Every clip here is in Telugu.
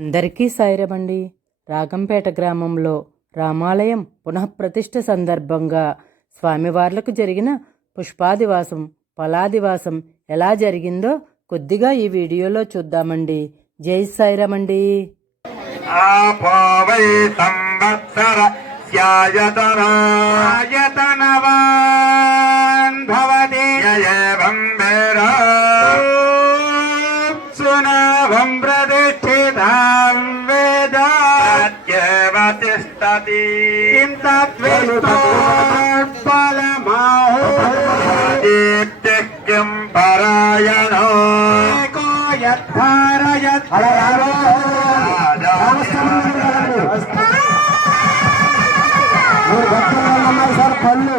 అందరికీ సాయిరామండి. రాగంపేట గ్రామంలో రామాలయం పునఃప్రతిష్ఠ సందర్భంగా స్వామివార్లకు జరిగిన పుష్పాదివాసం, ఫలాదివాసం ఎలా జరిగిందో కొద్దిగా ఈ వీడియోలో చూద్దామండి. జై సాయిరామండి. పరాయణో సార్ పళ్ళు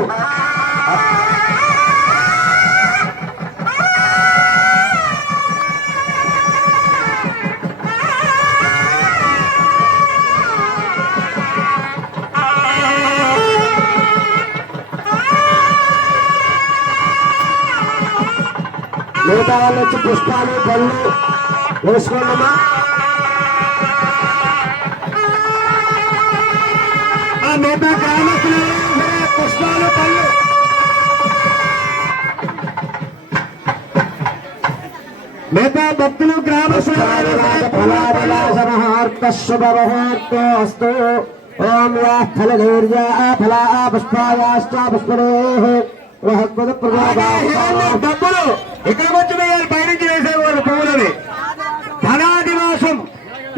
మిగతా వాళ్ళు వచ్చి పుష్పాలు పళ్ళు వేసుకోండమ్మా. మిగతా గ్రామస్తులు పుష్పాలు పళ్ళు మిగతా భక్తులు గ్రామస్తులు శుభముహూర్తోస్తు. ఓం యా ఫలధైర్యా ఫలా పుష్పాయాశ్చ పుష్పడే డబ్బులు ఇక్కడికి వచ్చి వేయాలి. పైనుంచి వేసేవాళ్ళు పువ్వులని. ధనాదివాసం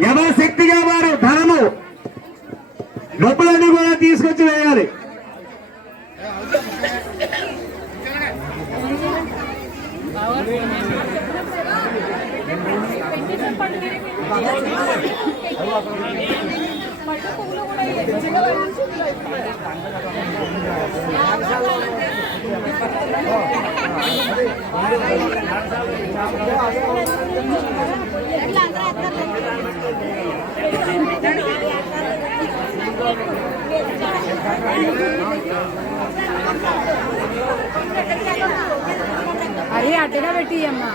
ఎవరి శక్తిగా వారు ధనము డబ్బులన్నీ కూడా తీసుకొచ్చి వేయాలి. అరే అడ్డగా పెట్టి అమ్మా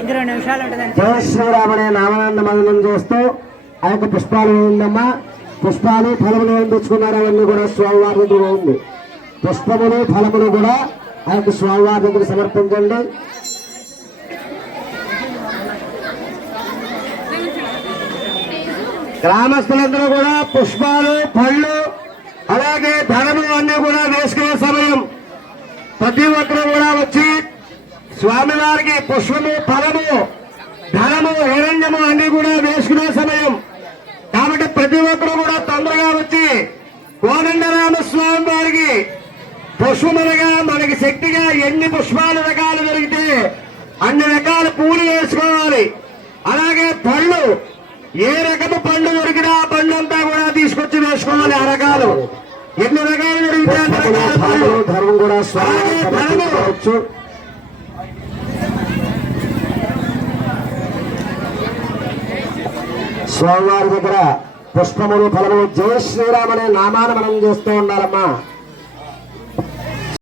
ఇంక 2 నిమిషాలు ఉంటుందండి. జయ శ్రీరామనే నామానంద మదనం చేస్తూ ఆ యొక్క పుష్పాలు వేయండమ్మా. పుష్పాలు ఫలములు ఏం తెచ్చుకున్నారు అవన్నీ కూడా స్వామివారి దగ్గర ఉంది. పుష్పములు ఫలములు కూడా ఆ యొక్క స్వామివారి దగ్గర సమర్పించండి. గ్రామస్తులందరూ కూడా పుష్పాలు పళ్ళు అలాగే ధనము అన్నీ కూడా వేసుకునే సమయం ప్రతి ఒక్కరు కూడా వచ్చి స్వామివారికి పుష్పము ఫలము ధనము హిరణ్యము అన్ని కూడా వేసుకునే సమయం కాబట్టి ప్రతి ఒక్కరు కూడా తొందరగా వచ్చి కోదండరామ స్వామి వారికి పుష్పములుగా మనకి శక్తిగా ఎన్ని పుష్పాలు రకాలు దొరికితే అన్ని రకాల పూలు వేసుకోవాలి. అలాగే పళ్ళు ఏ రకము పండు దొరికినా ఆ పండు అంతా కూడా తీసుకొచ్చి వేసుకోవాలి. ఆ రకాలు ఎన్ని రకాలు దొరికితే అన్ని రకాల పళ్ళు ధర్మం కూడా ధనము స్వామివారి దగ్గర పుష్పములు ఫలములు జయ శ్రీరామనే నామాన మనం చేస్తూ ఉండాలమ్మా.